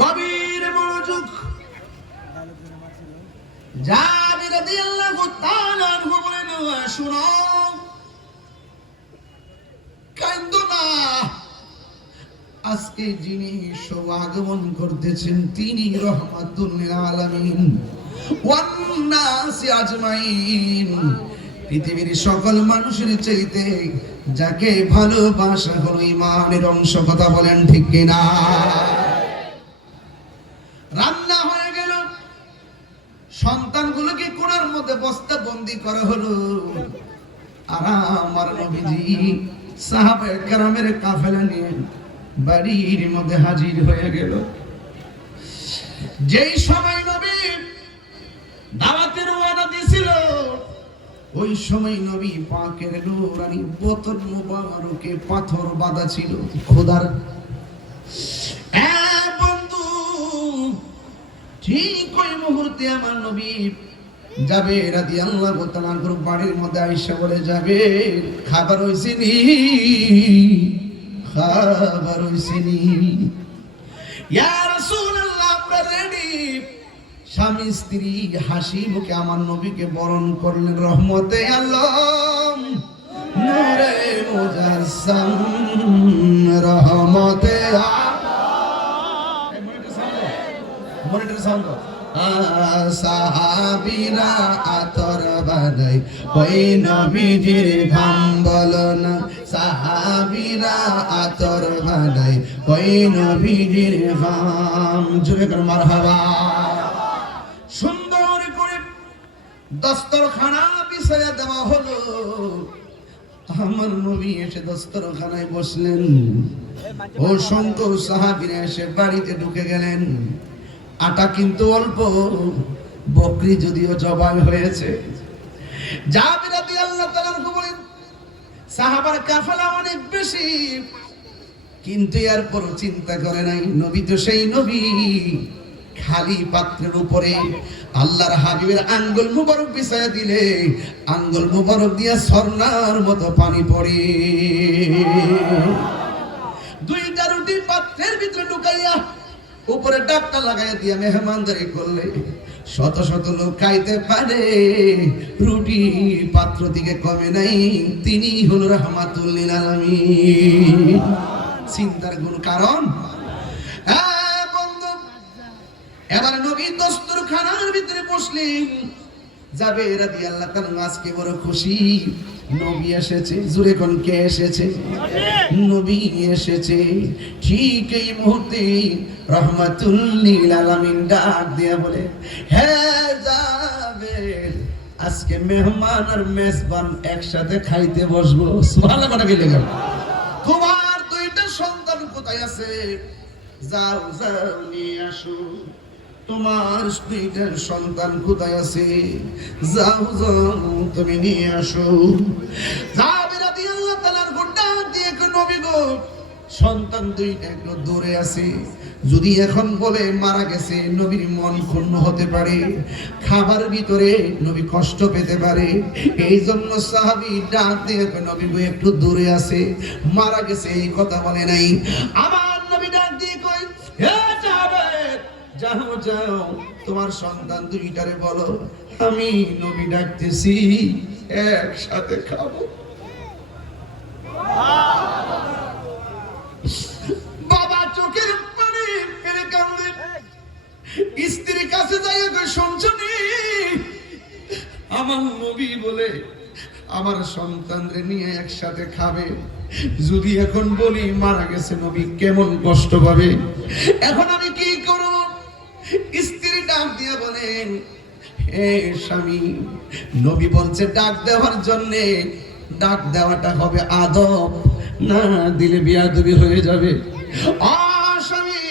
গভীর মনোযোগ। জাবির রাদিয়াল্লাহু তাআলা আনহু বলেন, শুনো, কান্দো না। আজকে যিনি শুভ আগমন করতেছেন তিনি রাহমাতুল লিল আলামিন ওয়ান নাসি আজমাইন। পৃথিবীর সকল মানুষের চাইতে যাকে ভালোবাসা হলো ঈমানের অংশ। কথা বলেন ঠিক কিনা? রান্না হয়ে গেল, সন্তানগুলোকে কোণার মধ্যে বস্তা বন্দি করা হলো। আর আমার নবীজি সাহাবায়ে কেরামের কাফেলা নিয়ে বাড়ির মধ্যে হাজির হয়ে গেল। যেই সময় নবী দাওয়াতের ওয়াদা দিয়েছিল, ওই সময় নবী পাকের নূরানি বতন মুবারকে পাথর বাঁধা ছিল। খোদার বন্ধু, ঠিক ওই মুহূর্তে আমার নবী যাবে রাদিয়াল্লাহু তাআলা আনহু বাড়ির মধ্যে আয়েশা বলে, যাবে খাবার হইছে নি? খাবার হইছে নি? ইয়া রাসূলুল্লাহ, আমরা রেডি। স্বামী স্ত্রী হাসি মুখে আমার নবীকে বরণ করলেন। রহমতে আলম, নূরে মুজাসসাম, রহমতে মনিটর সাউন্ড। সাহাবীরা আতর বানাই ওই নবীজির ঘাম বলো না। সাহাবীরা আতর বানাই ওই নবীজির ঘাম। জোরে করে মারহাবা। সুন্দর করে দস্তরখানা বিছায়া দেওয়া হলো। আমার নবী এসে দস্তরখানায় বসলেন। অসংখ্য সাহাবীরা এসে বাড়িতে ঢুকে গেলেন। আটা কিন্তু অল্প, বকরি যদিও জবাই হয়েছে। জাবির রাদিয়াল্লাহু তাআলা বলেন, সাহাবার কাফেলা অনেক বেশি, কিন্তু এরপরও চিন্তা করে নাই। নবী তো সেই নবী, খালি পাত্রের উপরে আল্লাহর হাবিবের আঙ্গুল মুবারক বিছায়া দিলে আঙ্গুল মুবারক দিয়া ঝর্ণার মতো পানি পড়ে। দুইটা রুটি পাত্রের ভিতরে ঢুকাইয়া উপরে ডাকটা লাগাইয়া দিয়া মেহমানদারি করলে শত শত লোক খাইতে পারে। রুটি পাত্র দিকে কমে নাই। তিনি হল রাহমাতুল লিল আলামিন। চিন্তার কোন কারণ? বন্ধু, এবার নবী দস্তরখানার ভিতরে বসলেন। যাবে রাদিয়াল্লাহু তাআলা আজকে বড় খুশি, নবী এসেছে। জোরে কোন কে এসেছে? নবী এসেছে। ঠিক এই মুহূর্তে রাহমাতুল লিল আলামিন ডাক দিয়া বলে, হে যাবে, আজকে মেহমান আর মেজবান একসাথে খাইতে বসবো। সুবহানাল্লাহ। কথা কি লেগে? তোমার দুইটা সন্তান কোথায় আছে? যাও যাও নিয়ে আসো। তোমার দুইটা সন্তান কোথায় আছে? যাও যাও তুমি নিয়ে আসো। জাবির রাদিয়াল্লাহু তাআলার গোটা দিয়ে নবী গো, সন্তান দুইটা একটু দূরে আছে। যদি এখন বলে মারা গেছে, নবীর মন ক্ষুণ্ণ হতে পারে, খাবার ভিতরে নবী কষ্ট পেতে পারে। এই জন্য সাহাবী ডাক দিয়ে নবী গো একটু দূরে আছে, মারা গেছে এই কথা বলে নাই। আমার নবী ডাক দিয়ে কই, হে জাবের, যাও যাও তোমার সন্তান দুইটারে বলো আমি নবী ডাকতেছি, একসাথে খাবো। বাবা চোখের পানি ফেলে কাঁদে। স্ত্রীর কাছে যাইয়া কই, শুনছনি আমার নবী বলে আমার সন্তানরে নিয়ে একসাথে খাবে। যদি এখন বলি মারা গেছে, নবী কেমন কষ্ট পাবে। এখন আমি কি করব? স্ত্রী ডাক দিয়ে বলেন, হে স্বামী, নবী বলছে ডাক দেওয়ার জন্যে, ডাক দেওয়াটা হবে আদব, না দিলে বিয়াদবি হয়ে যাবে। স্বামী,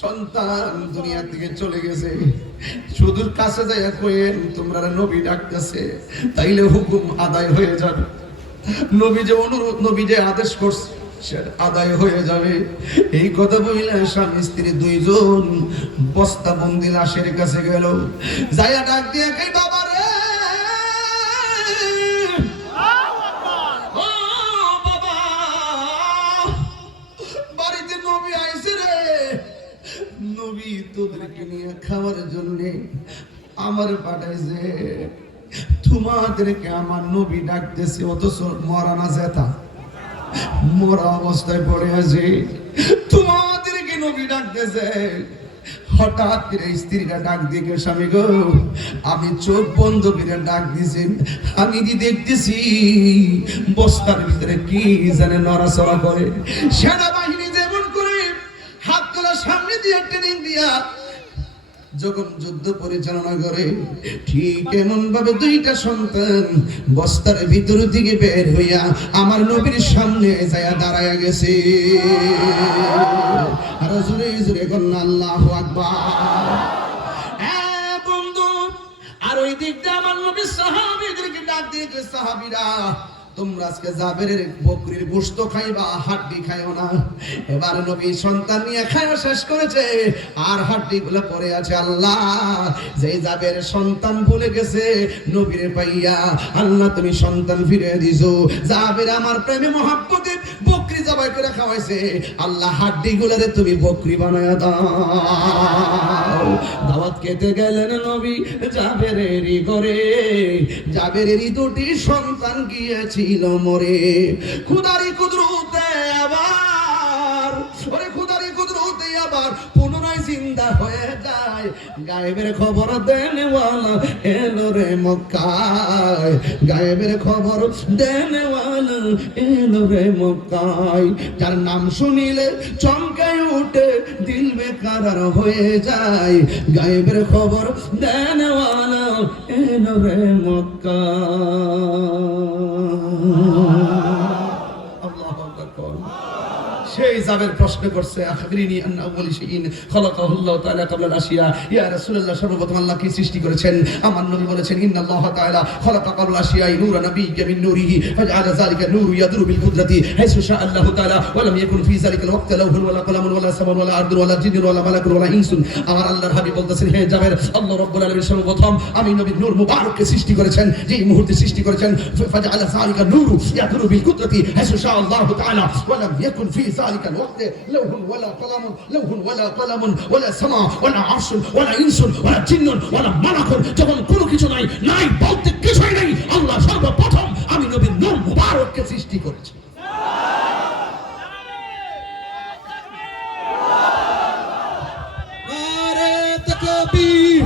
সন্তান দুনিয়া থেকে চলে গেছে, শুধুর কাছে যাইয়া কইেন তোমরা নবী ডাকতেছে, তাইলে হুকুম আদায় হয়ে যাবে। নবী যে অনুরোধ, নবী যে আদেশ করছে আদায় হয়ে যাবে। এই কথা বললে স্বামী স্ত্রী দুইজন বস্তা বন্দি লাশের কাছে গেল। যাইয়া ডাক দিয়ে কই, বাবা রে, বাড়িতে নবী আইছে রে, নবী তোদেরকে নিয়ে খাওয়ার জন্য আমার পাঠাইছে, তোমাদেরকে আমার নবী ডাকতেছে, অথচ মরা না জেতা, মরা অবস্থায় পড়ে আছে, তোমাদেরকে নবী ডাকতেছে। হঠাৎ করে স্ত্রীরা ডাক দিয়ে, স্বামী গো, আমি চোখ বন্ধ করে ডাক দিছি, আমি কি দেখতেছি বস্তার ভিতরে কি জানে নড়াচড়া করে। সেনাবাহিনী যেমন করে হাত তোলা সামনে দিয়ে ট্রেনিং দিয়া যখন যুদ্ধ পরিচালনা করে, ঠিক এমন ভাবে দুইটা সন্তান বস্তার ভিতর থেকে বের হইয়া আমার নবীর সামনে যায়া দাঁড়ায়া গেছে। আর জোরে জোরে কন্যা আল্লাহু আকবার। বন্ধু, আর ওই দিক দিয়ে আমার নবীর সাহাবীদেরকে ডাক দিয়ে, সাহাবীরা তোমরা আজকে জাবেরের বকরির গোশত খাইবা, হাড্ডি খাইও না। এবার নবী সন্তান নিয়ে খাওয়া শেষ করেছে, আর হাড্ডি গুলো পড়ে আছে। আল্লাহ, যে জাবের সন্তান ভুলে গেছে নবীর পাইয়া, আল্লাহ তুমি সন্তান ফিরে দিছো। জাবের আমার প্রেমে মহব্বতে বকরি জবাই করে খাওয়াইছে, আল্লাহ হাড্ডি গুলারে তুমি বকরি বানায়া দাও। দাওয়াত খেতে গেলেন নবী জাবেরেরই ঘরে, জাবেরেরই দুটি সন্তান গিয়েছি মরে। খুদারি কুদরতে আবার, ওরে খুদারি কুদরতে আবার পুনরায় জিন্দা হয়ে যায়। গায়েবের খবর দেনেওয়ালা এলো রে মক্কায়, গায়েবের খবর দেনেওয়ালা এলো রে মক্কায়। যার নাম শুনিলে চমকায় উঠে দিল বেকারার হয়ে যায়, গায়েবের খবর দেনেওয়ালা এলো রে মক্কায়। সেই জাবের প্রশ্ন করছে, আখবিরিনি আন আউয়ালি শাইইন খালাকাহুল্লাহু তাআলা ক্বাবলা আল-আশিয়া। ইয়া রাসূলুল্লাহ, সর্বপ্রথম আল্লাহ কি সৃষ্টি করেছেন? আমার নবী বলেছেন, ইন্নাল্লাহ তাআলা খালাকা ক্বাবলা আল-আশিয়া নূরা নাবিয়্যিকা মিন নূরিহি ফাজআলা যালিকা নূরু ইয়াদুরু বিল কুদরাতি হাইসু শাআ আল্লাহু তাআলা ওয়া লাম ইয়াকুন ফি যালিকাল ওয়াক্তি লাউহুন ওয়ালা কলামুন ওয়ালা সামাউন ওয়ালা আরদুন ওয়ালা জিন্নুন ওয়ালা মালাকুন ওয়ালা ইনসুন। আমার আল্লাহর হাবিব বলতেছেন, হে জাবের, আল্লাহ রাব্বুল আলামিন সর্বপ্রথম আমি নবীর নূর মুবারককে সৃষ্টি করেছেন, যেই মুহূর্তে সৃষ্টি করেছেন ফাজআলা যালিকা নূরু ইয়াদুরু বিল কুদরাতি হাইসু শাআ আল্লাহু তাআলা ওয়া লাম ইয়াকুন ফি যালিকাল ওয়াক্তি لوح ولا قلم، لوح ولا قلم ولا سماء ولا عرش ولا انس ولا جن ولا ملك। যখন কোনো কিছু নাই, নাই বলতে কিছুই নাই, আল্লাহ সর্বপ্রথম আমি নবীর নূর মুবারককে সৃষ্টি করেছি। নারে তাকবীর,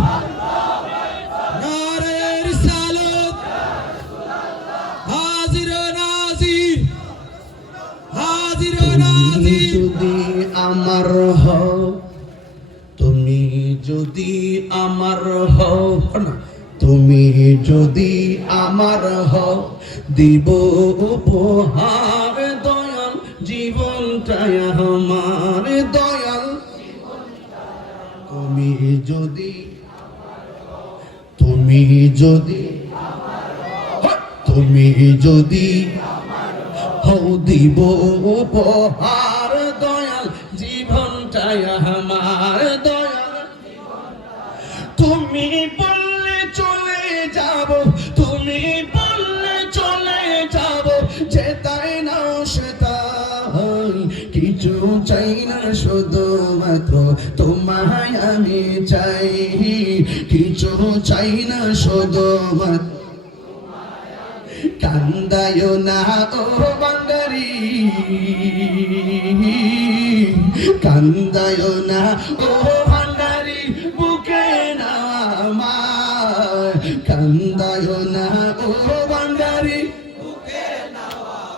নারে রিসালাত, হাজির নাজির, হাজির নাজির। যদি আমার হও, তুমি যদি আমার হও না, তুমি যদি আমার হও, দিব উপহার দয়াল জীবনটাই আমার দয়াল। তুমি যদি, তুমি যদি, তুমি যদি হও, দিব উপহার দয়াল জীবনটাই আমার দয়াল। তুমি বললে চলে যাব, তুমি বললে চলে যাব, যেতাই না সেতাই, কিছু চাই না শুধুমাত্র তোমায় আমি চাই, কিছু চাই না শুধুমাত্র। কান্দায়ো না ও বান্দারি, কান্দায়ো না ও ভান্ডারি, বুকে না আমার, কান্দায়ো না ও ভান্ডারি, বুকে না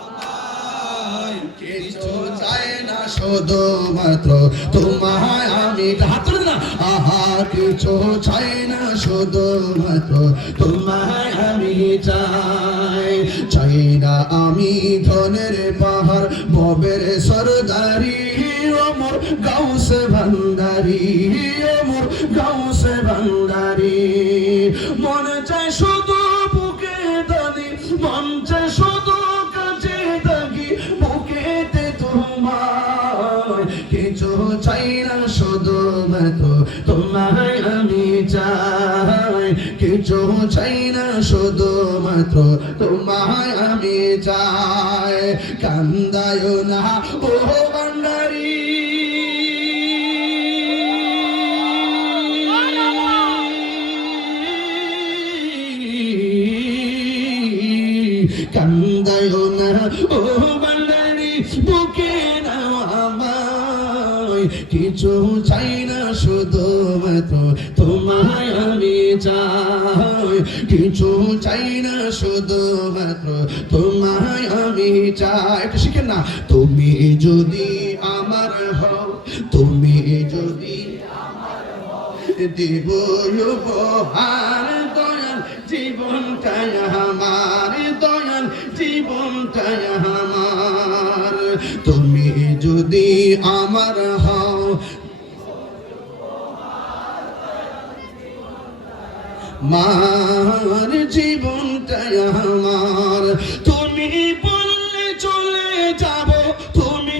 আমার। কিছু চাই না শুধুমাত্র তোমায় আমি, হাত তুলে না, আহা, কিছু চাই না শুধুমাত্র তোমায় আমি চাই। চাই না আমি ধনের পাহাড়, ভবের সরদারি, ওমর গাউসে ভান্ডারি, ওমর গাউসে ভান্ডারি। মনে চাই শুধু বুকে দাদি, মন চাই শুধু কাছে থাকি, বুকেতে তোমার। কিছু চাই না শুধুমাত্র তোমায় আমি চাই, কিছু চাই না শুধুমাত্র তোমায় আমি চাই। কান্দায়ো না ও ভান্ডারি, কান্দায় না ও বান্দারি বুকে নাও আমায় কিছু চাই না শুধু মাত্র তোমায় আমি চাই কিছু চাই না শুধু মাত্র তোমায় আমি চাই একটু শিখেন না তুমি যদি আমার হও তুমি যদি দিব উপহার দয়াল জীবনটাই আমার দয়াল জীবনটাই আমার তুমি যদি আমার হও মার জীবনটাই আমার তুমি বললে চলে যাব তুমি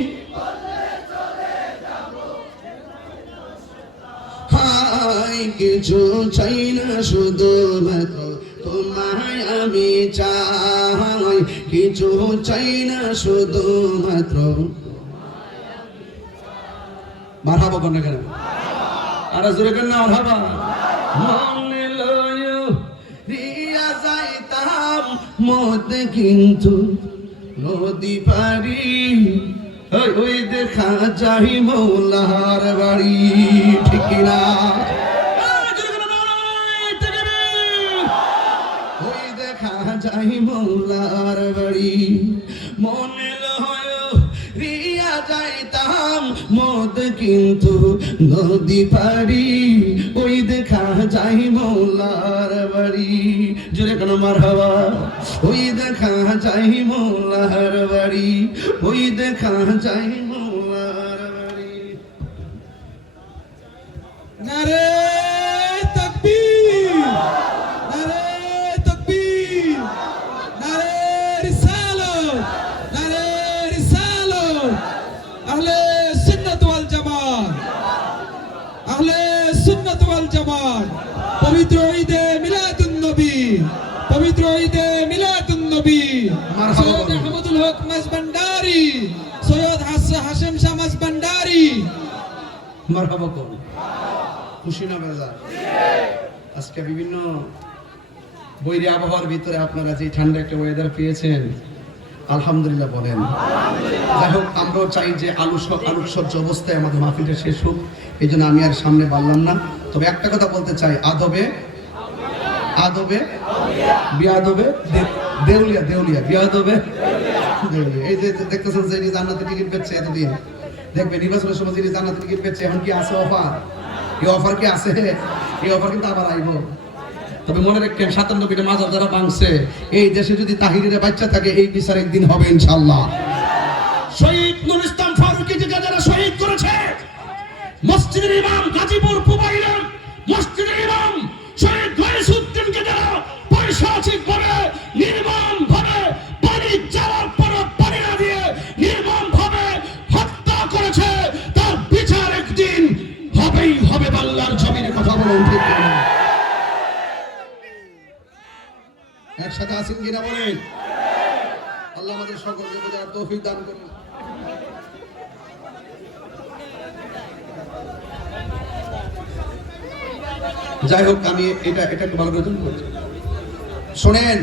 হাই কিছু চাই না শুধু মাত্র তোমায় আমি চাই কিছু চাই না শুধু মাত্র মারহাবা কোন কেন আর জোরে কেন না মারহাবা মনে লয় রিয়া যাইতাম মত কিন্তু নদী পারি ওই দেখা যাই মৌলার বাড়ি ঠিক না ওই দেখা যাই মৌলার বাড়ি মনে লয় রিয়া যাইতাম মদ কিন্তু নদী পারি ওই দেখা যাই মৌলার বাড়ি জোরে কেন মারহাবা ওই দেখা যাই মৌলার বাড়ি ওই দেখা যাই মৌলার বাড়ি নারে তাকবীর নারে তাকবীর নারে রিসালাত নারে রিসালাত আহলে সুন্নাত ওয়াল জামাত আহলে সুন্নাত ওয়াল জামাত পবিত্র ঈদে মিলাদুন নবী পবিত্র ঈদে মিলাদুন নবী সৈয়দ আহমদুল হক মাসবান্ডারি সৈয়দ হাশেম শাহ মাসবান্ডারি মারহাবা কোন খুশি না বেজার আজকে বিভিন্ন বৈরী আবহাওয়ার ভিতরে আপনারা যে ঠান্ডা একটা ওয়েদার পেয়েছেন আলহামদুলিল্লাহ বলেন যাই হোক আমরাও চাই যে আলোকসজ্জ অবস্থায় আমাদের মাহফিলটা শেষ হোক এই জন্য আমি আর সামনে বাড়লাম না তবে একটা কথা বলতে চাই আদবে আদবে বিয়াদবে দেউলিয়া দেউলিয়া বিয়াদবে দেউলিয়া এই যে দেখতেছেন যে জান্নাতের টিকিট পেচ্ছে এতদিন দেখবে নির্বাচনের সময় যিনি জান্নাতের টিকিট পেচ্ছে এখন কি আছে অফার এই অফার কি আছে এই অফার কিন্তু আবার আইব তবে মনে রাখবেন ৯৭টা মাজার যারা ভাঙছে এই দেশে যদি তাহিরের বাচ্চা থাকে এই বিচার একদিন হবে ইনশাআল্লাহ শহীদ নুর ইসলাম ফারুকী কে যারা শহীদ করেছে মসজিদের ইমাম গাজীপুর পুবাইলের মসজিদের ইমাম শহীদ গয়েসউদ্দিনকে যারা পৈশাচিক ভাবে নির্মম ভাবে পানি জ্বালার পর পানি না দিয়ে নির্মম ভাবে হত্যা করেছে তার বিচার একদিন হবেই হবে আল্লাহর জমিনে কথা বলুন ঠিক কিনা একসাথে আছেন কিনা বলেন আল্লাহ আমাদের সকলকে বোঝার তৌফিক দান করুন যাই হোক আমি এটা একটু ভালো করে শুনেন